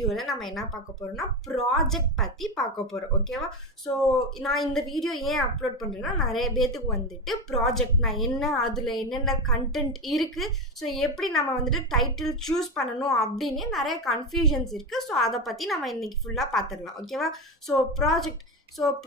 வீடியோவில் நம்ம என்ன பார்க்க போகிறோம்னா ப்ராஜெக்ட் பற்றி பார்க்க போகிறோம். ஓகேவா? ஸோ நான் இந்த வீடியோ ஏன் அப்லோட் பண்ணுறேன்னா, நிறைய பேத்துக்கு வந்துட்டு ப்ராஜெக்ட்னா என்ன, அதில் என்னென்ன கண்டென்ட் இருக்குது, ஸோ எப்படி நம்ம வந்துட்டு டைட்டில் சூஸ் பண்ணணும் அப்படின்னு நிறைய கன்ஃபியூஷன்ஸ் இருக்குது. ஸோ அதை பற்றி நம்ம இன்றைக்கி ஃபுல்லாக பார்த்துடலாம். ஓகேவா? ஸோ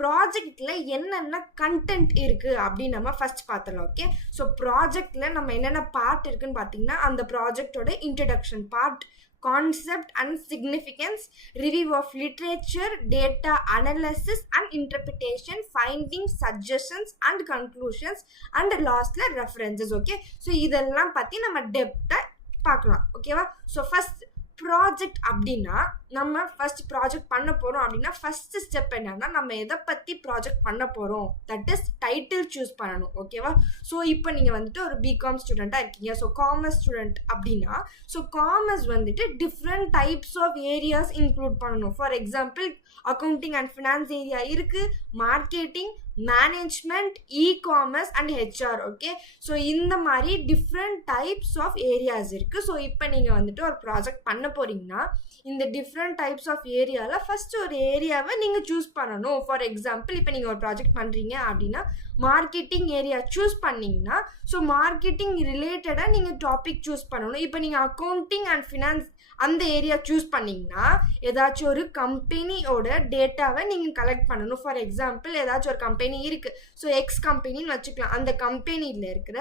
ப்ராஜெக்டில் என்னென்ன கண்டென்ட் இருக்குது அப்படின்னு நம்ம ஃபஸ்ட் பார்த்துடலாம். ஓகே, ஸோ ப்ராஜெக்டில் நம்ம என்னென்ன பார்ட் இருக்குதுன்னு பார்த்தீங்கன்னா, அந்த ப்ராஜெக்டோட introduction part, concept and significance, review of literature, data analysis and interpretation, findings, suggestions and conclusions, and lastly references. Okay, so இதெல்லாம் பற்றி நம்ம டெப்த்தாக பார்க்கலாம். ஓகேவா? ஸோ ஃபஸ்ட் ப்ராஜெக்ட் அப்படின்னா, நம்ம ஃபர்ஸ்ட் ப்ராஜெக்ட் பண்ண போகிறோம் அப்படின்னா ஃபர்ஸ்ட் ஸ்டெப் என்னன்னா, நம்ம எதை பற்றி ப்ராஜெக்ட் பண்ண போகிறோம், தட் இஸ் டைட்டில் சூஸ் பண்ணணும். ஓகேவா? ஸோ இப்போ நீங்கள் வந்துட்டு ஒரு பிகாம் ஸ்டூடெண்ட்டாக இருக்கீங்க, ஸோ காமர்ஸ் ஸ்டூடெண்ட் அப்படின்னா, ஸோ காமர்ஸ் வந்துட்டு different types of areas include பண்ணணும். For example accounting and finance area இருக்குது, marketing, management, e commerce and HR. Okay, so இந்த மாதிரி டிஃப்ரெண்ட் டைப்ஸ் ஆஃப் ஏரியாஸ் இருக்குது. ஸோ இப்போ நீங்கள் வந்துட்டு ஒரு ப்ராஜெக்ட் பண்ண போகிறீங்கன்னா, இந்த டிஃப்ரெண்ட் டைப்ஸ் ஆஃப் ஏரியாவில் ஃபஸ்ட்டு ஒரு ஏரியாவை நீங்கள் சூஸ் பண்ணணும். ஃபார் எக்ஸாம்பிள் இப்போ நீங்கள் ஒரு ப்ராஜெக்ட் பண்ணுறீங்க அப்படின்னா மார்க்கெட்டிங் ஏரியா சூஸ் பண்ணிங்கன்னா, ஸோ மார்க்கெட்டிங் ரிலேட்டடாக நீங்கள் டாபிக் சூஸ் பண்ணணும். இப்போ நீங்கள் அக்கௌண்டிங் அண்ட் ஃபினான்ஸ் அந்த ஏரியா சூஸ் பண்ணிங்கன்னா, ஏதாச்சும் ஒரு கம்பெனியோட டேட்டாவை நீங்கள் கலெக்ட் பண்ணணும். ஃபார் எக்ஸாம்பிள் ஏதாச்சும் ஒரு கம்பெனி இருக்குது, ஸோ எக்ஸ் கம்பெனின்னு வச்சுக்கலாம். அந்த கம்பெனியில் இருக்கிற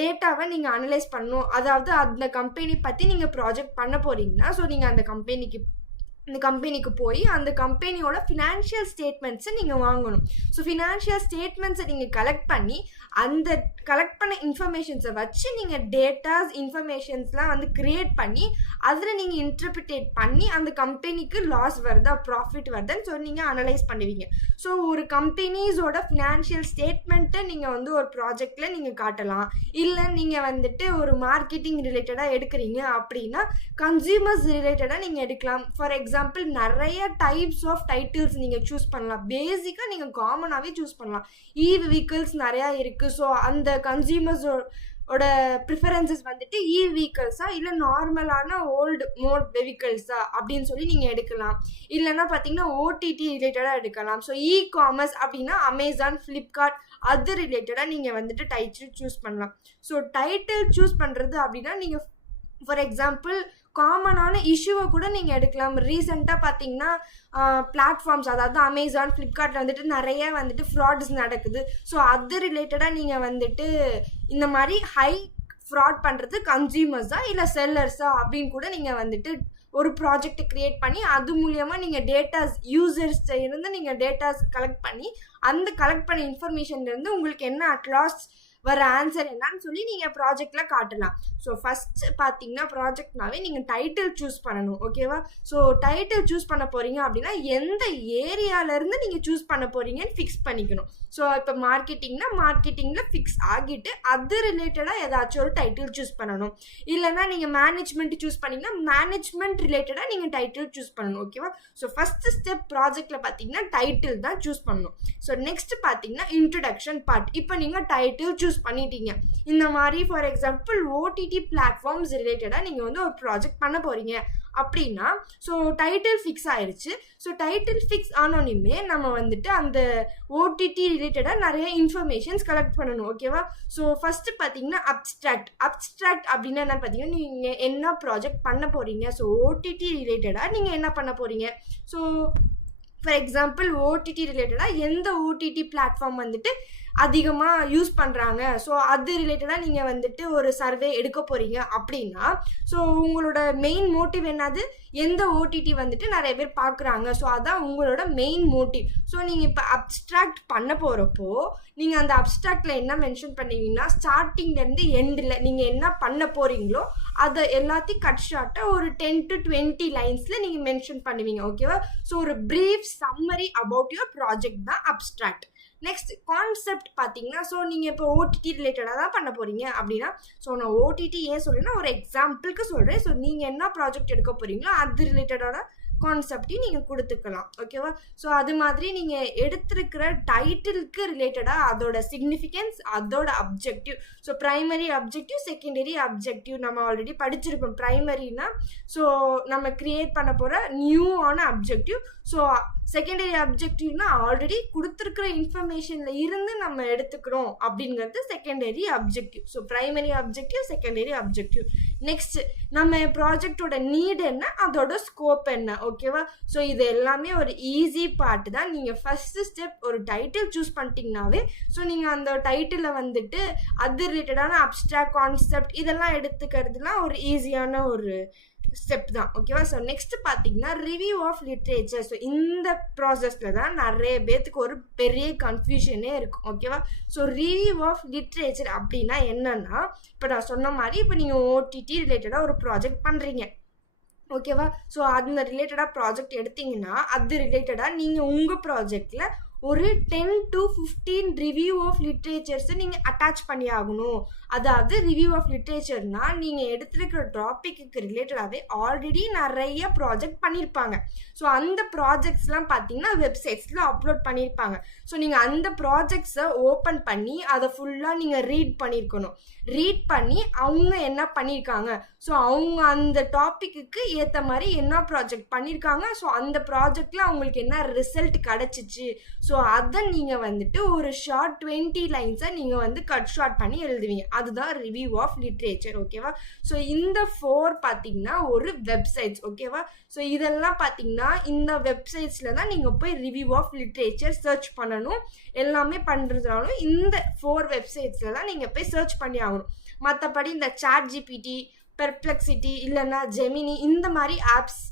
டேட்டாவை நீங்கள் அனலைஸ் பண்ணணும். அதாவது அந்த கம்பெனி பற்றி நீங்கள் ப்ராஜெக்ட் பண்ண போகிறீங்கன்னா, ஸோ நீங்கள் அந்த கம்பெனிக்கு போய் அந்த கம்பெனியோட ஃபினான்ஷியல் ஸ்டேட்மெண்ட்ஸை நீங்கள் வாங்கணும். ஸோ ஃபினான்ஷியல் ஸ்டேட்மெண்ட்ஸை நீங்கள் கலெக்ட் பண்ணி, அந்த கலெக்ட் பண்ண இன்ஃபர்மேஷன்ஸை வச்சு நீங்கள் டேட்டாஸ் இன்ஃபர்மேஷன்ஸ்லாம் வந்து க்ரியேட் பண்ணி அதில் நீங்கள் இன்டர்பிரேட் பண்ணி அந்த கம்பெனிக்கு லாஸ் வருதா ப்ராஃபிட் வருதான்னு சொல்லி நீங்கள் அனலைஸ் பண்ணுவீங்க. ஸோ ஒரு கம்பெனிஸோட ஃபினான்ஷியல் ஸ்டேட்மெண்ட்டை நீங்கள் வந்து ஒரு ப்ராஜெக்டில் நீங்கள் காட்டலாம். இல்லை நீங்கள் வந்துட்டு ஒரு மார்க்கெட்டிங் ரிலேட்டடாக எடுக்கிறீங்க அப்படின்னா கன்சியூமர்ஸ் ரிலேட்டடாக நீங்கள் எடுக்கலாம். ஃபார் எக்ஸாம்பிள் நிறைய டைப்ஸ் ஆஃப் டைட்டில்ஸ் நீங்கள் சூஸ் பண்ணலாம். பேசிக்காக நீங்கள் காமனாகவே சூஸ் பண்ணலாம். வெஹிக்கிள்ஸ் நிறையா இருக்குது. ஸோ அந்த கன்சியூமர்ஸோட ப்ரிஃபரன்சஸ் வந்துட்டு வெஹிக்கிள்ஸா இல்லை நார்மலான ஓல்டு மோட் வெஹிக்கிள்ஸா அப்படின்னு சொல்லி நீங்கள் எடுக்கலாம். இல்லைன்னா பார்த்தீங்கன்னா ஓடிடி ரிலேட்டடாக எடுக்கலாம். ஸோ இ-காமர்ஸ் அப்படின்னா அமேசான், ஃப்ளிப்கார்ட் அது ரிலேட்டடாக நீங்கள் வந்துட்டு டைட்டில் சூஸ் பண்ணலாம். ஸோ டைட்டில் சூஸ் பண்ணுறது அப்படின்னா நீங்கள் ஃபார் எக்ஸாம்பிள் காமனான இஷ்யூவை கூட நீங்கள் எடுக்கலாம். ரீசெண்டாக பார்த்தீங்கன்னா பிளாட்ஃபார்ம்ஸ், அதாவது அமேசான், ஃப்ளிப்கார்ட்டில் வந்துட்டு நிறைய வந்துட்டு ஃப்ராட்ஸ் நடக்குது. ஸோ அது ரிலேட்டடாக நீங்கள் வந்துட்டு இந்த மாதிரி ஹை ஃப்ராட் பண்ணுறது கன்சியூமர்ஸா இல்லை செல்லர்ஸா அப்படின்னு கூட நீங்கள் வந்துட்டு ஒரு ப்ராஜெக்டை க்ரியேட் பண்ணி அது மூலியமாக நீங்கள் டேட்டாஸ் யூசர்ஸ்ட இருந்து நீங்கள் டேட்டாஸ் கலெக்ட் பண்ணி அந்த கலெக்ட் பண்ண இன்ஃபர்மேஷன்லேருந்து உங்களுக்கு என்ன அட்லாஸ் வர ஆன்சர் என்னன்னு சொல்லி நீங்கள் ப்ராஜெக்டில் காட்டலாம். ஸோ ஃபஸ்ட்டு பார்த்தீங்கன்னா ப்ராஜெக்ட்னாவே நீங்கள் டைட்டில் சூஸ் பண்ணணும். ஓகேவா? ஸோ டைட்டில் சூஸ் பண்ண போகிறீங்க அப்படின்னா எந்த ஏரியாவிலேருந்து நீங்கள் சூஸ் பண்ண போகிறீங்கன்னு ஃபிக்ஸ் பண்ணிக்கணும். ஸோ இப்போ மார்க்கெட்டிங்கில் ஃபிக்ஸ் ஆகிட்டு அது ரிலேட்டடாக ஏதாச்சும் ஒரு டைட்டில் சூஸ் பண்ணணும். இல்லைனா நீங்கள் மேனேஜ்மெண்ட் சூஸ் பண்ணிங்கன்னா மேனேஜ்மெண்ட் ரிலேட்டடாக நீங்கள் டைட்டில் சூஸ் பண்ணணும். ஓகேவா? ஸோ ஃபஸ்ட்டு ஸ்டெப் ப்ராஜெக்டில் பார்த்தீங்கன்னா டைட்டில் தான் சூஸ் பண்ணணும். ஸோ நெக்ஸ்ட் பார்த்தீங்கன்னா இன்ட்ரடக்ஷன் பார்ட். இப்போ நீங்கள் டைட்டில் சூஸ் பண்ணிட்டீங்க. இந்த மாதிரி ஃபார் எக்ஸாம்பிள் ஓடிடி பிளாட்ஃபார்ம்ஸ் ரிலேட்டடாக நீங்கள் வந்து ஒரு ப்ராஜெக்ட் பண்ண போகிறீங்க அப்படின்னா, ஸோ டைட்டில் ஃபிக்ஸ் ஆயிடுச்சு. ஸோ டைட்டில் ஃபிக்ஸ் ஆனோனையுமே நம்ம வந்துட்டு அந்த ஓடிடி ரிலேட்டடாக நிறைய இன்ஃபர்மேஷன்ஸ் கலெக்ட் பண்ணணும். ஓகேவா? ஸோ ஃபஸ்ட்டு பார்த்தீங்கன்னா அப்ஸ்ட்ராக்ட் அப்படின்னா என்ன பார்த்தீங்கன்னா, நீங்கள் என்ன ப்ராஜெக்ட் பண்ண போகிறீங்க, ஸோ ஓடிடி ரிலேட்டடாக நீங்கள் என்ன பண்ண போகிறீங்க. ஸோ ஃபார் எக்ஸாம்பிள் ஓடிடி ரிலேட்டடாக எந்த ஓடிடி பிளாட்ஃபார்ம் வந்துட்டு அதிகமாக யூஸ் பண்ணுறாங்க, ஸோ அது ரிலேட்டடாக நீங்கள் வந்துட்டு ஒரு சர்வே எடுக்க போகிறீங்க அப்படின்னா, ஸோ உங்களோட மெயின் மோட்டிவ் என்னது, எந்த ஓடிடி வந்துட்டு நிறைய பேர் பார்க்குறாங்க, ஸோ அதான் உங்களோட மெயின் மோட்டிவ். ஸோ நீங்கள் இப்போ அப்ஸ்ட்ராக்ட் பண்ண போகிறப்போ நீங்கள் அந்த அப்ஸ்ட்ராக்டில் என்ன மென்ஷன் பண்ணுவீங்கன்னா, ஸ்டார்டிங்லேருந்து எண்டில் நீங்கள் என்ன பண்ண போகிறீங்களோ அதை எல்லாத்தையும் கட் ஷார்ட்டாக ஒரு 10 to 20 லைன்ஸில் நீங்கள் மென்ஷன் பண்ணுவீங்க. ஓகேவா? ஸோ ஒரு brief summary about your project தான் அப்ஸ்ட்ராக்ட். நெக்ஸ்ட் கான்செப்ட் பார்த்தீங்கன்னா, ஸோ நீங்கள் இப்போ ஓடிடி ரிலேட்டடாக தான் பண்ண போகிறீங்க அப்படின்னா, ஸோ நான் ஓடிடி ஏன் சொல்கிறேன்னா ஒரு எக்ஸாம்பிளுக்கு சொல்கிறேன். ஸோ நீங்கள் என்ன ப்ராஜெக்ட் எடுக்க போகிறீங்களோ அது ரிலேட்டடான கான்செப்டையும் நீங்கள் கொடுத்துக்கலாம். ஓகேவா? ஸோ அது மாதிரி நீங்கள் எடுத்திருக்கிற டைட்டிலுக்கு ரிலேட்டடாக அதோட சிக்னிஃபிகன்ஸ், அதோட objective. So primary objective, secondary objective நம்ம ஆல்ரெடி படிச்சிருக்கோம். ப்ரைமரினா ஸோ நம்ம கிரியேட் பண்ண போகிற நியூவான அப்ஜெக்டிவ். ஸோ செகண்டரி அப்ஜெக்டிவ்னா ஆல்ரெடி கொடுத்துருக்கிற இன்ஃபர்மேஷனில் இருந்து நம்ம எடுத்துக்கிறோம் அப்படிங்கிறது secondary objective. So primary objective, secondary objective. Next நம்ம ப்ராஜெக்டோட நீட் என்ன, அதோட ஸ்கோப் என்ன. ஓகேவா? ஸோ இது எல்லாமே ஒரு ஈஸி பார்ட் தான். நீங்கள் ஃபஸ்ட்டு ஸ்டெப் ஒரு டைட்டில் சூஸ் பண்ணிட்டீங்கன்னாவே ஸோ நீங்கள் அந்த டைட்டிலில் வந்துட்டு அது ரிலேட்டடான அப்ஸ்ட்ராக்ட் கான்செப்ட் இதெல்லாம் எடுத்துக்கிறதுலாம் ஒரு ஈஸியான ஒரு ஸ்டெப் தான். ஓகேவா? ஸோ நெக்ஸ்ட் பார்த்தீங்கன்னா ரிவ்யூ ஆஃப் லிட்ரேச்சர். ஸோ இந்த ப்ராசஸில் தான் நிறைய பேத்துக்கு ஒரு பெரிய கன்ஃபியூஷனே இருக்கும். ஓகேவா? ஸோ ரிவ்யூ ஆஃப் லிட்ரேச்சர் அப்படின்னா என்னன்னா, இப்போ நான் சொன்ன மாதிரி இப்போ நீங்கள் ஓடிடி ரிலேட்டடாக ஒரு ப்ராஜெக்ட் பண்ணுறீங்க. ஓகேவா? ஸோ அந்த ரிலேட்டடாக ப்ராஜெக்ட் எடுத்தீங்கன்னா அது ரிலேட்டடாக நீங்கள் உங்கள் ப்ராஜெக்டில் ஒரு 10 to 15 ரிவ்யூ ஆஃப் லிட்ரேச்சர்ஸை நீங்கள் அட்டாச் பண்ணி ஆகணும். அதாவது ரிவ்யூ ஆஃப் லிட்ரேச்சர்னா நீங்கள் எடுத்துருக்கிற டாப்பிக்கு ரிலேட்டடாகவே ஆல்ரெடி நிறைய ப்ராஜெக்ட் பண்ணியிருப்பாங்க. ஸோ அந்த ப்ராஜெக்ட்ஸ்லாம் பார்த்தீங்கன்னா வெப்சைட்ஸில் அப்லோட் பண்ணியிருப்பாங்க. ஸோ நீங்கள் அந்த ப்ராஜெக்ட்ஸை ஓப்பன் பண்ணி அதை ஃபுல்லாக நீங்கள் ரீட் பண்ணியிருக்கணும். ரீட் பண்ணி அவங்க என்ன பண்ணியிருக்காங்க, ஸோ அவங்க அந்த டாப்பிக்கு ஏற்ற மாதிரி என்ன ப்ராஜெக்ட் பண்ணியிருக்காங்க, ஸோ அந்த ப்ராஜெக்டில் அவங்களுக்கு என்ன ரிசல்ட் கிடச்சிச்சு, ஸோ அதை நீங்கள் வந்துட்டு ஒரு ஷார்ட் 20 லைன்ஸை நீங்கள் வந்து கட் ஷார்ட் பண்ணி எழுதுவீங்க. அதுதான் ரிவ்யூ ஆஃப் லிட்ரேச்சர். ஓகேவா? ஸோ இந்த 4 பார்த்தீங்கன்னா ஒரு வெப்சைட்ஸ். ஓகேவா? ஸோ இதெல்லாம் பார்த்தீங்கன்னா இந்த வெப்சைட்ஸில் தான் நீங்கள் போய் ரிவ்யூ ஆஃப் லிட்ரேச்சர் சர்ச் பண்ணணும். எல்லாமே பண்ணுறதுனாலும் இந்த 4 வெப்சைட்ஸில் தான் நீங்கள் போய் சர்ச் பண்ணி ஆகணும். மற்றபடி இந்த சாட் ஜிபிடி, பெர்ப்ளெக்சிட்டி இல்லைன்னா ஜெமினி இந்த மாதிரி ஆப்ஸ்,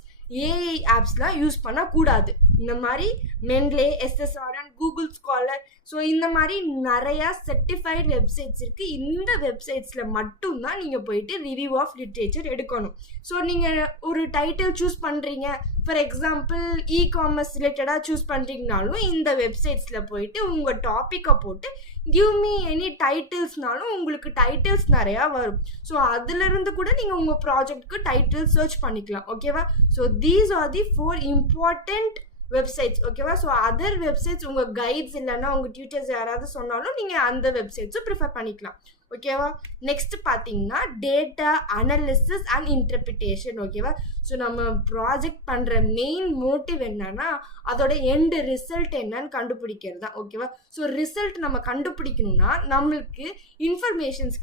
ஏஐ ஆப்ஸ்லாம் யூஸ் பண்ணக்கூடாது. இந்த மாதிரி மென்லே, எஸ்எஸ்ஆர்என், கூகுள் ஸ்காலர், ஸோ இந்த மாதிரி நிறையா சர்டிஃபைட் வெப்சைட்ஸ் இருக்குது. இந்த வெப்சைட்ஸில் மட்டும்தான் நீங்கள் போயிட்டு ரிவ்யூ ஆஃப் லிட்ரேச்சர் எடுக்கணும். ஸோ நீங்கள் ஒரு டைட்டில் சூஸ் பண்ணுறீங்க, ஃபார் எக்ஸாம்பிள் இ-காமர்ஸ் ரிலேட்டடாக சூஸ் பண்ணுறீங்கனாலும் இந்த வெப்சைட்ஸில் போயிட்டு உங்கள் டாப்பிக்கை போட்டு கிவ் மீ எனி டைட்டில்ஸ்னாலும் உங்களுக்கு டைட்டில்ஸ் நிறையா வரும். ஸோ அதுலேருந்து கூட நீங்கள் உங்கள் ப்ராஜெக்ட்க்கு டைட்டில் சர்ச் பண்ணிக்கலாம். ஓகேவா? So these are the 4 important websites. ஓகேவா? ஸோ அதர் வெப்சைட்ஸ் உங்கள் கைட்ஸ் இல்லைன்னா உங்கள் டியூட்டர்ஸ் யாராவது சொன்னாலும் நீங்கள் அந்த வெப்சைட்ஸும் ப்ரிஃபர் பண்ணிக்கலாம். ஓகேவா? நெக்ஸ்ட் பார்த்தீங்கன்னா டேட்டா அனாலிசிஸ் அண்ட் இன்டர்பிரிட்டேஷன். ஓகேவா? ஸோ நம்ம ப்ராஜெக்ட் பண்ணுற மெயின் மோட்டிவ் என்னன்னா அதோட எண்டு ரிசல்ட் என்னன்னு கண்டுபிடிக்கிறது தான். ஓகேவா? ஸோ ரிசல்ட் நம்ம கண்டுபிடிக்கணும்னா நம்மளுக்கு இன்ஃபர்மேஷன்ஸ்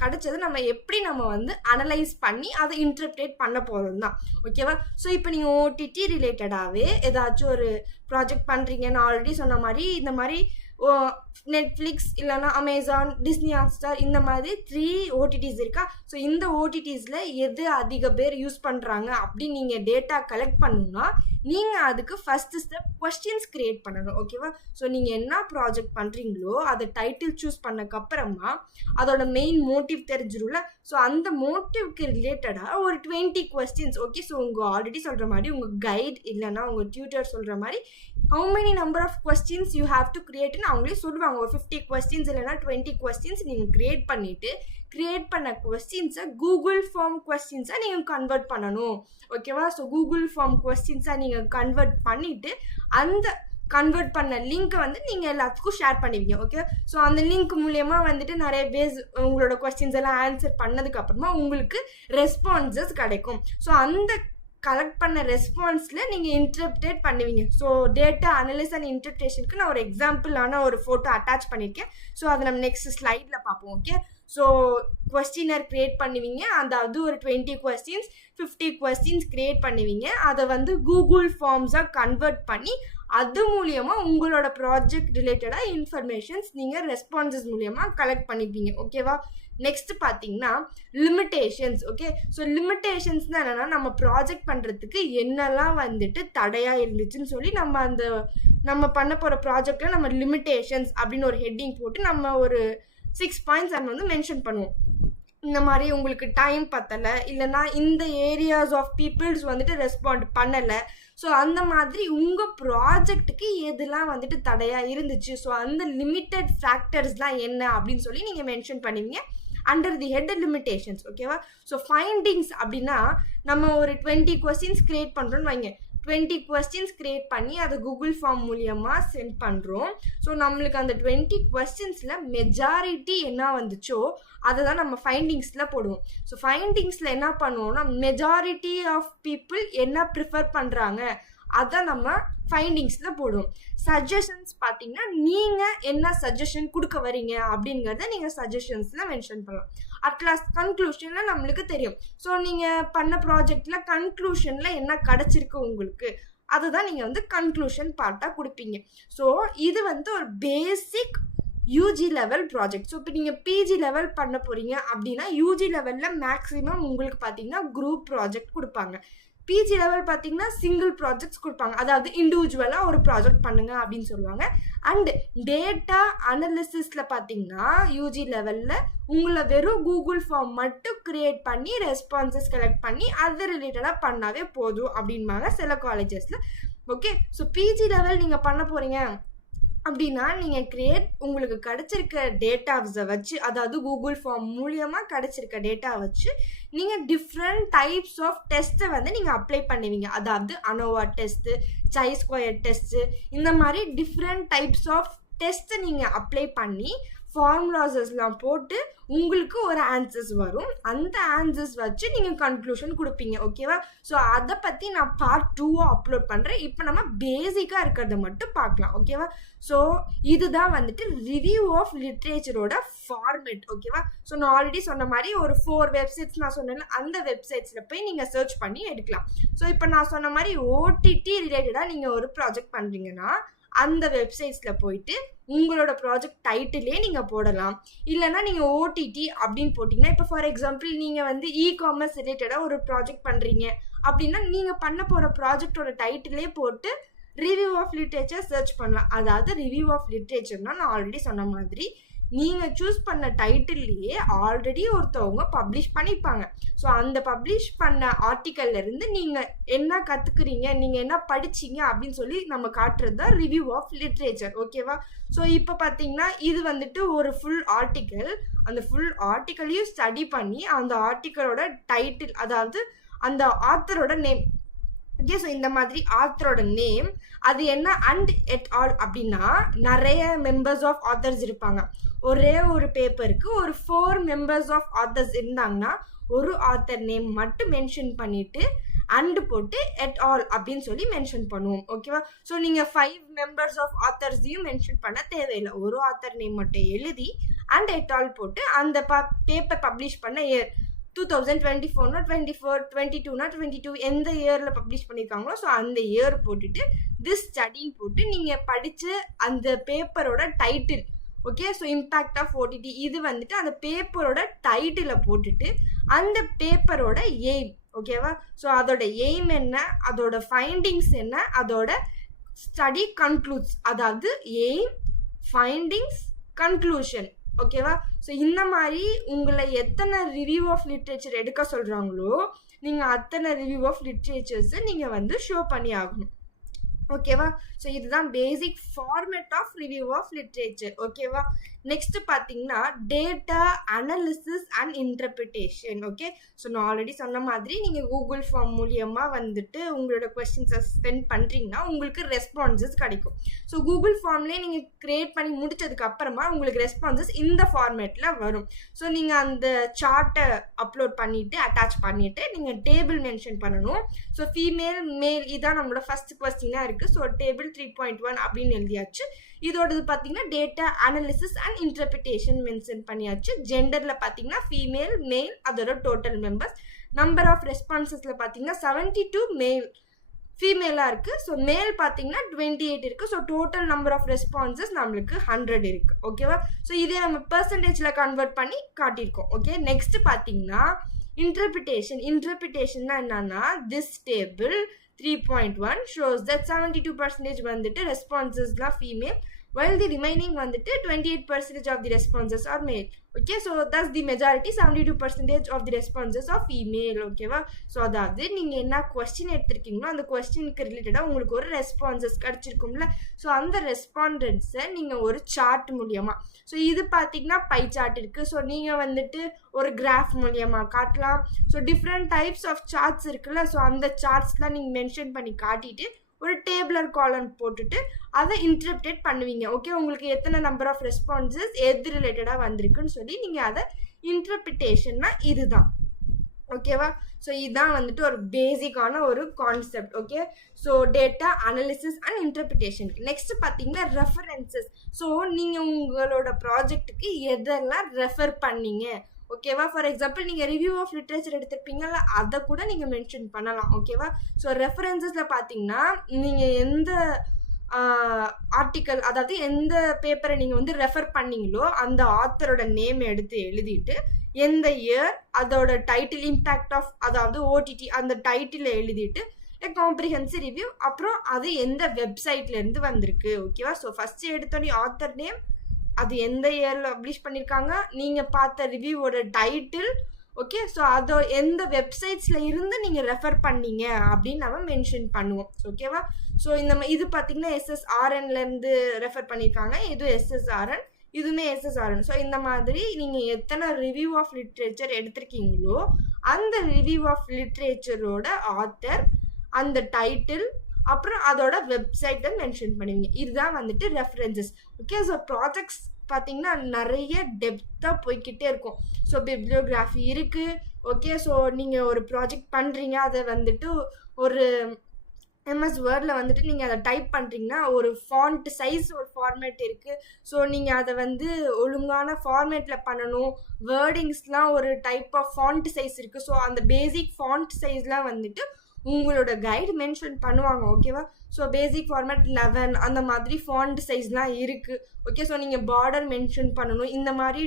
கிடைச்சது நம்ம எப்படி நம்ம வந்து அனலைஸ் பண்ணி அதை இன்டர்பிரேட் பண்ண போகிறோம் தான். ஓகேவா? ஸோ இப்போ நீங்கள் ஓடிடி ரிலேட்டடாகவே ஏதாச்சும் ஒரு ப்ராஜெக்ட் பண்ணுறீங்க. நான் ஆல்ரெடி சொன்ன மாதிரி இந்த மாதிரி நெட்ஃப்ளிக்ஸ் இல்லைன்னா அமேசான், டிஸ்னி ஹாட்ஸ்டார் இந்த மாதிரி 3 ஓடிடிஸ் இருக்கா. ஸோ இந்த ஓடிடிஸில் எது அதிக பேர் யூஸ் பண்ணுறாங்க அப்படின்னு நீங்கள் டேட்டா கலெக்ட் பண்ணணும்னா நீங்கள் அதுக்கு ஃபஸ்ட்டு ஸ்டெப் கொஸ்டின்ஸ் க்ரியேட் பண்ணணும். ஓகேவா? ஸோ நீங்கள் என்ன ப்ராஜெக்ட் பண்ணுறீங்களோ அதை டைட்டில் சூஸ் பண்ணக்கப்புறமா அதோட மெயின் மோட்டிவ் தெரிஞ்சிடும்ல. ஸோ அந்த மோட்டிவ்க்கு ரிலேட்டடாக ஒரு 20 கொஸ்டின்ஸ். ஓகே? ஸோ உங்கள் ஆல்ரெடி சொல்கிற மாதிரி உங்கள் கைட் இல்லைன்னா உங்கள் டியூட்டர் சொல்கிற மாதிரி how many number of questions you have to கிரியேட்னு அவங்களே சொல்லுவாங்க. ஒரு 50 கொஸ்டின்ஸ் இல்லைன்னா 20 கொஸ்டின்ஸ் நீங்கள் கிரியேட் பண்ணிவிட்டு கிரியேட் பண்ண கொஸ்டின்ஸை கூகுள் ஃபார்ம் கொஸ்டின்ஸாக நீங்கள் கன்வெர்ட் பண்ணணும். ஓகேவா? ஸோ கூகுள் ஃபார்ம் கொஸ்டின்ஸாக நீங்கள் கன்வெர்ட் பண்ணிவிட்டு அந்த கன்வெர்ட் பண்ண லிங்க்கை வந்து நீங்கள் எல்லாத்துக்கும் ஷேர் பண்ணுவீங்க. ஓகே? ஸோ அந்த லிங்க் மூலயமா வந்துட்டு நிறைய பேஸ் உங்களோட கொஸ்டின்ஸ் எல்லாம் ஆன்சர் பண்ணதுக்கப்புறமா உங்களுக்கு ரெஸ்பான்சஸ் கிடைக்கும். ஸோ அந்த கலெக்ட் பண்ண ரெஸ்பான்ஸில் நீங்கள் இன்டர்பிரேட் பண்ணுவீங்க. ஸோ டேட்டா அனலிஸ் அண்ட் இன்டர்பிரேஷனுக்கு நான் ஒரு எக்ஸாம்பிளான ஒரு ஃபோட்டோ அட்டாச் பண்ணியிருக்கேன். ஸோ அதை நம்ம நெக்ஸ்ட் ஸ்லைடில் பார்ப்போம். ஓகே? ஸோ கொஸ்டினர் க்ரியேட் பண்ணுவீங்க. அதாவது ஒரு 20 கொஸ்டின்ஸ் 50 கொஸ்டின்ஸ் க்ரியேட் பண்ணுவீங்க. அதை வந்து கூகுள் ஃபார்ம்ஸாக கன்வெர்ட் பண்ணி அது மூலியமாக உங்களோட ப்ராஜெக்ட் ரிலேட்டடாக இன்ஃபர்மேஷன்ஸ் நீங்கள் ரெஸ்பான்சஸ் மூலியமாக கலெக்ட் பண்ணிப்பீங்க. ஓகேவா? நெக்ஸ்ட் பார்த்தீங்கன்னா லிமிட்டேஷன்ஸ். ஓகே? ஸோ லிமிட்டேஷன்ஸ்னால் என்னென்னா நம்ம ப்ராஜெக்ட் பண்ணுறதுக்கு என்னெல்லாம் வந்துட்டு தடையாக இருந்துச்சுன்னு சொல்லி நம்ம பண்ண போகிற ப்ராஜெக்டில் நம்ம லிமிட்டேஷன்ஸ் அப்படின்னு ஒரு ஹெட்டிங் போட்டு நம்ம ஒரு 6 பாயிண்ட்ஸ் நம்ம வந்து மென்ஷன் பண்ணுவோம். இந்த மாதிரி உங்களுக்கு டைம் பத்தலை, இல்லைன்னா இந்த ஏரியாஸ் ஆஃப் பீப்புள்ஸ் வந்துட்டு ரெஸ்பாண்ட் பண்ணலை. ஸோ அந்த மாதிரி உங்கள் ப்ராஜெக்ட்டுக்கு எதெல்லாம் வந்துட்டு தடையாக இருந்துச்சு, ஸோ அந்த லிமிட்டட் ஃபேக்டர்ஸ்லாம் என்ன அப்படின்னு சொல்லி நீங்கள் மென்ஷன் பண்ணுவீங்க. Under the head limitations. ஓகேவா? ஸோ ஃபைண்டிங்ஸ் அப்படின்னா நம்ம ஒரு 20 கொஸ்டின்ஸ் கிரியேட் பண்ணுறோன்னு வைங்க. 20 கொஸ்டின்ஸ் கிரியேட் பண்ணி அதை கூகுள் ஃபார்ம் மூலியமாக சென்ட் பண்ணுறோம். ஸோ நம்மளுக்கு அந்த 20 கொஸ்டின்ஸில் மெஜாரிட்டி என்ன வந்துச்சோ அதை தான் நம்ம ஃபைண்டிங்ஸில் போடுவோம். ஸோ ஃபைண்டிங்ஸில் என்ன பண்ணுவோம்னா மெஜாரிட்டி ஆஃப் பீப்புள் என்ன ப்ரிஃபர் பண்ணுறாங்க அதை நம்ம ஃபைண்டிங்ஸில் போடுவோம். சஜஷன்ஸ் பார்த்தீங்கன்னா நீங்கள் என்ன சஜஷன் கொடுக்க வரீங்க அப்படிங்கிறத நீங்கள் சஜஷன்ஸில் மென்ஷன் பண்ணலாம். அட்லாஸ்ட் கன்க்ளூஷனில் நம்மளுக்கு தெரியும். ஸோ நீங்கள் பண்ண ப்ராஜெக்டில் கன்க்ளூஷனில் என்ன கிடச்சிருக்கு உங்களுக்கு அதுதான் நீங்கள் வந்து கன்க்ளூஷன் பார்ட்டாக கொடுப்பீங்க. ஸோ இது வந்து ஒரு பேசிக் யூஜி லெவல் ப்ராஜெக்ட். ஸோ இப்போ நீங்கள் பிஜி லெவல் பண்ண போகிறீங்க அப்படின்னா யூஜி லெவலில் மேக்ஸிமம் உங்களுக்கு பார்த்தீங்கன்னா குரூப் ப்ராஜெக்ட் கொடுப்பாங்க. பிஜி லெவல் பார்த்தீங்கன்னா சிங்கிள் ப்ராஜெக்ட்ஸ் கொடுப்பாங்க. அதாவது இண்டிவிஜுவலாக ஒரு ப்ராஜெக்ட் பண்ணுங்க அப்படின்னு சொல்லுவாங்க. அண்ட் டேட்டா அனலிசிஸில் பார்த்தீங்கன்னா யூஜி லெவலில் உங்களை வெறும் கூகுள் ஃபார்ம் மட்டும் கிரியேட் பண்ணி ரெஸ்பான்சஸ் கலெக்ட் பண்ணி அது ரிலேட்டடாக பண்ணாவே போதும் அப்படின்பாங்க சில காலேஜஸில். ஓகே, ஸோ பிஜி லெவல் நீங்கள் பண்ண போகிறீங்க அப்படின்னா நீங்கள் உங்களுக்கு கிடைச்சிருக்க டேட்டாஸை வச்சு, அதாவது கூகுள் ஃபார்ம் மூலியமாக கிடைச்சிருக்க டேட்டா வச்சு நீங்கள் டிஃப்ரெண்ட் டைப்ஸ் ஆஃப் டெஸ்ட்டை வந்து நீங்கள் அப்ளை பண்ணுவீங்க. அதாவது ANOVA test, chi square test, இந்த மாதிரி டிஃப்ரெண்ட் டைப்ஸ் ஆஃப் டெஸ்ட்டை நீங்கள் அப்ளை பண்ணி ஃபார்முலாஸஸ்லாம் போட்டு உங்களுக்கு ஒரு ஆன்சர்ஸ் வரும். அந்த ஆன்சர்ஸ் வச்சு நீங்கள் கன்க்ளூஷன் கொடுப்பீங்க. ஓகேவா? ஸோ அதை பற்றி நான் பார்ட் 2 அப்லோட் பண்ணுறேன். இப்போ நம்ம பேசிக்காக இருக்கிறத மட்டும் பார்க்கலாம். ஓகேவா? ஸோ இதுதான் வந்துட்டு ரிவ்யூ ஆஃப் லிட்ரேச்சரோட ஃபார்மேட். ஓகேவா? ஸோ நான் ஆல்ரெடி சொன்ன மாதிரி ஒரு 4 வெப்சைட்ஸ் நான் சொன்னேன். அந்த வெப்சைட்ஸில் போய் நீங்கள் சர்ச் பண்ணி எடுக்கலாம். ஸோ இப்போ நான் சொன்ன மாதிரி ஓடிடி ரிலேட்டடாக நீங்கள் ஒரு ப்ராஜெக்ட் பண்ணுறீங்கன்னா அந்த வெப்சைட்ஸில் போயிட்டு உங்களோட ப்ராஜெக்ட் டைட்டிலே நீங்கள் போடலாம். இல்லைனா நீங்கள் ஓடிடி அப்படின்னு போட்டிங்கன்னா, இப்போ ஃபார் எக்ஸாம்பிள் நீங்கள் வந்து இ-காமர்ஸ் ரிலேட்டடாக ஒரு ப்ராஜெக்ட் பண்ணுறீங்க அப்படின்னா நீங்கள் பண்ண போகிற ப்ராஜெக்டோட டைட்டிலே போட்டு ரிவ்யூ ஆஃப் லிட்ரேச்சர் சர்ச் பண்ணலாம். அதாவது ரிவ்யூ ஆஃப் லிட்ரேச்சர்னா நான் ஆல்ரெடி சொன்ன மாதிரி நீங்கள் சூஸ் பண்ண டைட்டில்லையே ஆல்ரெடி ஒருத்தவங்க பப்ளிஷ் பண்ணியிருப்பாங்க. ஸோ அந்த பப்ளிஷ் பண்ண ஆர்டிக்கல்லேருந்து நீங்கள் என்ன கற்றுக்குறீங்க, நீங்கள் என்ன படிச்சிங்க அப்படின்னு சொல்லி நம்ம காட்டுறது தான் ரிவ்யூ ஆஃப் லிட்ரேச்சர். ஓகேவா? ஸோ இப்போ பார்த்தீங்கன்னா இது வந்துட்டு ஒரு ஃபுல் ஆர்டிக்கல். அந்த ஃபுல் ஆர்டிக்கலையும் ஸ்டடி பண்ணி அந்த ஆர்டிக்கலோட டைட்டில், அதாவது அந்த ஆத்தரோட நேம். ஓகே, ஸோ இந்த மாதிரி ஆத்தரோட நேம் அது என்ன அண்ட் எட் ஆல் அப்படின்னா நிறைய மெம்பர்ஸ் ஆஃப் ஆத்தர்ஸ் இருப்பாங்க. ஒரே ஒரு பேப்பருக்கு ஒரு 4 மெம்பர்ஸ் ஆஃப் ஆத்தர்ஸ் இருந்தாங்கன்னா ஒரு ஆத்தர் நேம் மட்டும் மென்ஷன் பண்ணிட்டு அண்ட் போட்டு எட் ஆல் அப்படின்னு சொல்லி மென்ஷன் பண்ணுவோம். ஓகேவா? ஸோ நீங்கள் 5 மெம்பர்ஸ் ஆஃப் ஆத்தர்ஸையும் மென்ஷன் பண்ண தேவையில்லை. ஒரு ஆத்தர் நேம் மட்டும் எழுதி அண்ட் எட் ஆல் போட்டு அந்த பேப்பர் பப்ளிஷ் பண்ண இயர் 2024 24 22 22 எந்த இயரில் பப்ளிஷ் பண்ணியிருக்காங்களோ ஸோ அந்த இயர் போட்டுட்டு திஸ் ஸ்டடின்னு போட்டு நீங்கள் படித்த அந்த பேப்பரோட title. Okay, so impact of OTT இது வந்துட்டு அந்த பேப்பரோட டைட்டிலை போட்டுட்டு அந்த பேப்பரோட எய்ம். ஓகேவா? ஸோ அதோட எய்ம் என்ன, அதோட ஃபைண்டிங்ஸ் என்ன, அதோட ஸ்டடி கன்க்ளூட்ஸ், அதாவது எய்ம், ஃபைண்டிங்ஸ், கன்க்ளூஷன். ஓகேவா? ஸோ இந்த மாதிரி உங்களை எத்தனை ரிவ்யூ ஆஃப் லிட்ரேச்சர் எடுக்க சொல்கிறாங்களோ நீங்கள் அத்தனை ரிவ்யூ ஆஃப் லிட்ரேச்சர்ஸை நீங்கள் வந்து ஷோ பண்ணி ஆகணும். ஓகேவா? ஸோ இதுதான் basic format of review of literature. ஓகேவா? நெக்ஸ்ட் பார்த்தீங்கன்னா data analysis and interpretation. Okay, so நான் ஆல்ரெடி சொன்ன மாதிரி நீங்கள் கூகுள் ஃபார்ம் மூலியமாக வந்துட்டு உங்களோட கொஸ்டின்ஸை சென்ட் பண்ணுறீங்கன்னா உங்களுக்கு ரெஸ்பான்சஸ் கிடைக்கும். ஸோ கூகுள் ஃபார்ம்லேயே நீங்கள் க்ரியேட் பண்ணி முடிச்சதுக்கு அப்புறமா உங்களுக்கு ரெஸ்பான்சஸ் இந்த ஃபார்மேட்டில் வரும். ஸோ நீங்கள் அந்த சார்ட்டை அப்லோட் பண்ணிவிட்டு அட்டாச் பண்ணிவிட்டு நீங்கள் டேபிள் மென்ஷன் பண்ணணும். ஸோ ஃபீமேல் மேல் இதான் நம்மளோட ஃபர்ஸ்ட் கொஸ்டினாக இருக்குது. ஸோ டேபிள் 3.1 அப்படின்னு எழுதியாச்சு. இதோடது பார்த்தீங்கன்னா data analysis and interpretation mention பண்ணியாச்சு. ஜெண்டரில் பார்த்தீங்கன்னா ஃபீமேல் மேல் அதோட டோட்டல் மெம்பர்ஸ். நம்பர் ஆஃப் ரெஸ்பான்சஸில் பார்த்தீங்கன்னா 72 மேல் ஃபீமேலாக இருக்குது. ஸோ மேல் பார்த்தீங்கன்னா 28 இருக்குது. So total number of responses நம்மளுக்கு 100 இருக்குது. ஓகேவா? ஸோ இதே நம்ம பெர்சன்டேஜில் கன்வெர்ட் பண்ணி காட்டியிருக்கோம். ஓகே, நெக்ஸ்ட் பார்த்தீங்கன்னா இன்டர்பிரிட்டேஷன்னா என்னன்னா திஸ் டேபிள் 3.1 shows that 72% வந்துட்டு ரெஸ்பான்சஸ்லாம் ஃபீமேல், while the remaining வந்துட்டு 28% of the responses are male. Okay, so thus the majority 72% of the responses are female. ஓகேவா? ஸோ அதாவது நீங்கள் என்ன கொஸ்டின் எடுத்திருக்கீங்களோ அந்த கொஸ்டினுக்கு ரிலேட்டடாக உங்களுக்கு ஒரு ரெஸ்பான்சஸ் கிடச்சிருக்கும்ல. ஸோ அந்த ரெஸ்பாண்டன்ஸை நீங்கள் ஒரு சார்ட் மூலியமாக, ஸோ இது பார்த்தீங்கன்னா பை சார்ட் இருக்குது. ஸோ நீங்கள் வந்துட்டு ஒரு கிராஃப் மூலியமாக காட்டலாம். So different types of charts இருக்குல்ல. ஸோ அந்த சார்ட்ஸ்லாம் நீங்கள் மென்ஷன் பண்ணி காட்டிட்டு ஒரு டேபிளர் காலம் போட்டுட்டு அதை இன்டர்பிரேட் பண்ணுவீங்க. ஓகே, உங்களுக்கு எத்தனை நம்பர் ஆஃப் ரெஸ்பான்சஸ் எது ரிலேட்டடாக வந்திருக்குன்னு சொல்லி நீங்கள் அதை இன்டர்பிரிட்டேஷன்னா இதுதான். ஓகேவா? ஸோ இதுதான் வந்துட்டு ஒரு பேசிக்கான ஒரு concept. Okay, so data analysis and இன்டர்பிரிட்டேஷனுக்கு நெக்ஸ்ட் பார்த்தீங்கன்னா ரெஃபரன்சஸ். ஸோ நீங்கள் உங்களோட ப்ராஜெக்ட்டுக்கு எதெல்லாம் ரெஃபர் பண்ணீங்க. ஓகேவா? ஃபார் எக்ஸாம்பிள் நீங்கள் ரிவ்யூ ஆஃப் லிட்ரேச்சர் எடுத்திருப்பீங்கல்ல, அதை கூட நீங்கள் மென்ஷன் பண்ணலாம். ஓகேவா? ஸோ ரெஃபரன்சஸில் பார்த்தீங்கன்னா நீங்கள் எந்த ஆர்டிக்கல், அதாவது எந்த பேப்பரை நீங்கள் வந்து ரெஃபர் பண்ணீங்களோ அந்த ஆத்தரோட நேம் எடுத்து எழுதிட்டு எந்த இயர், அதோட டைட்டில், இம்பேக்ட் ஆஃப், அதாவது ஓடிடி அந்த டைட்டில் எழுதிட்டு காம்ப்ரிஹென்சிவ் ரிவ்யூ, அப்புறம் அது எந்த வெப்சைட்லேருந்து வந்திருக்கு. ஓகேவா? ஸோ ஃபஸ்ட்டு எடுத்தோடனே ஆத்தர் நேம், அது எந்த இயரில் பப்ளிஷ் பண்ணியிருக்காங்க, நீங்கள் பார்த்த ரிவ்யூவோட டைட்டில். ஓகே, ஸோ அதோ எந்த வெப்சைட்ஸில் இருந்து நீங்கள் ரெஃபர் பண்ணீங்க அப்படின்னு நம்ம மென்ஷன் பண்ணுவோம். ஓகேவா? ஸோ இது பார்த்தீங்கன்னா SSRNலேருந்து ரெஃபர் பண்ணியிருக்காங்க, இது SSRN, இதுவுமே SSRN. ஸோ இந்த மாதிரி நீங்கள் எத்தனை ரிவ்யூ ஆஃப் லிட்ரேச்சர் எடுத்திருக்கீங்களோ அந்த ரிவ்யூ ஆஃப் லிட்ரேச்சரோட ஆத்தர், அந்த டைட்டில், அப்புறம் அதோட வெப்சைட்டை மென்ஷன் பண்ணுவீங்க. இதுதான் வந்துட்டு ரெஃபரன்சஸ். ஓகே, ஸோ ப்ராஜெக்ட்ஸ் பார்த்தீங்கன்னா நிறைய டெப்த்தாக போய்கிட்டே இருக்கும். ஸோ பிப்ளியோகிராஃபி இருக்குது. ஓகே, ஸோ நீங்கள் ஒரு ப்ராஜெக்ட் பண்ணுறீங்க, அதை வந்துட்டு ஒரு MS வேர்டில் வந்துட்டு நீங்கள் அதை டைப் பண்ணுறீங்கன்னா ஒரு ஃபாண்ட் சைஸ், ஒரு ஃபார்மேட் இருக்குது. ஸோ நீங்கள் அதை வந்து ஒழுங்கான ஃபார்மேட்டில் பண்ணணும். வேர்டிங்ஸ்லாம் ஒரு டைப் ஆஃப் ஃபாண்ட் சைஸ் இருக்குது. ஸோ அந்த பேசிக் ஃபாண்ட் சைஸ்லாம் வந்துட்டு உங்களோட கைடு மென்ஷன் பண்ணுவாங்க. ஓகேவா? ஸோ பேசிக் ஃபார்மேட் 11 அந்த மாதிரி ஃபாண்ட் சைஸ்லாம் இருக்குது. ஓகே, ஸோ நீங்கள் பார்டர் மென்ஷன் பண்ணணும். இந்த மாதிரி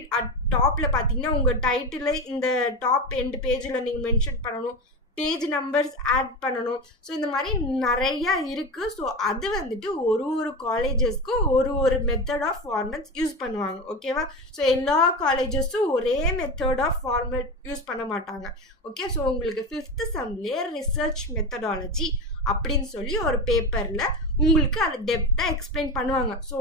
டாப்பில் பார்த்தீங்கன்னா உங்கள் டைட்டில் இந்த டாப் எண்டு பேஜில் நீங்கள் மென்ஷன் பண்ணணும். பேஜ் நம்பர்ஸ் ஆட் பண்ணணும். ஸோ இந்த மாதிரி நிறையா இருக்குது. ஸோ அது வந்துட்டு ஒரு காலேஜஸ்க்கும் ஒரு மெத்தட் ஆஃப் ஃபார்மேட்ஸ் யூஸ் பண்ணுவாங்க. ஓகேவா? ஸோ எல்லா காலேஜஸும் ஒரே மெத்தட் ஆஃப் ஃபார்மேட் யூஸ் பண்ண மாட்டாங்க. ஓகே, ஸோ உங்களுக்கு 5th செம்லேயே ரிசர்ச் மெத்தடாலஜி அப்படின்னு சொல்லி ஒரு பேப்பரில் உங்களுக்கு அதை டெப்த்தாக எக்ஸ்பிளைன் பண்ணுவாங்க. ஸோ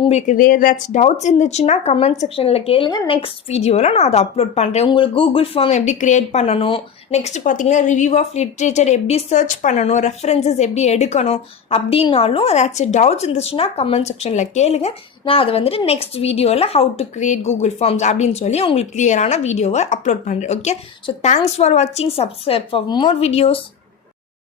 உங்களுக்கு வேறு ஏதாச்சும் டவுட்ஸ் இருந்துச்சுன்னா கமெண்ட் செக்ஷனில் கேளுங்க. நெக்ஸ்ட் வீடியோவில் நான் அதை அப்லோட் பண்ணுறேன். உங்களுக்கு கூகுள் ஃபார்ம் எப்படி க்ரியேட் பண்ணணும், நெக்ஸ்ட் பார்த்தீங்கன்னா ரிவ்யூ ஆஃப் லிட்ரேச்சர் எப்படி சர்ச் பண்ணணும், ரெஃபரன்சஸ் எப்படி எடுக்கணும் அப்படின்னாலும் ஏதாச்சும் டவுட்ஸ் இருந்துச்சுன்னா கமெண்ட் செக்ஷனில் கேளுங்க. நான் அதை வந்துட்டு நெக்ஸ்ட் வீடியோவில் how to create Google forms அப்படின்னு சொல்லி உங்களுக்கு கிளியரான வீடியோவை அப்லோட் பண்ணுறேன். ஓகே, ஸோ தேங்க்ஸ் ஃபார் வாட்சிங். Subscribe for more videos.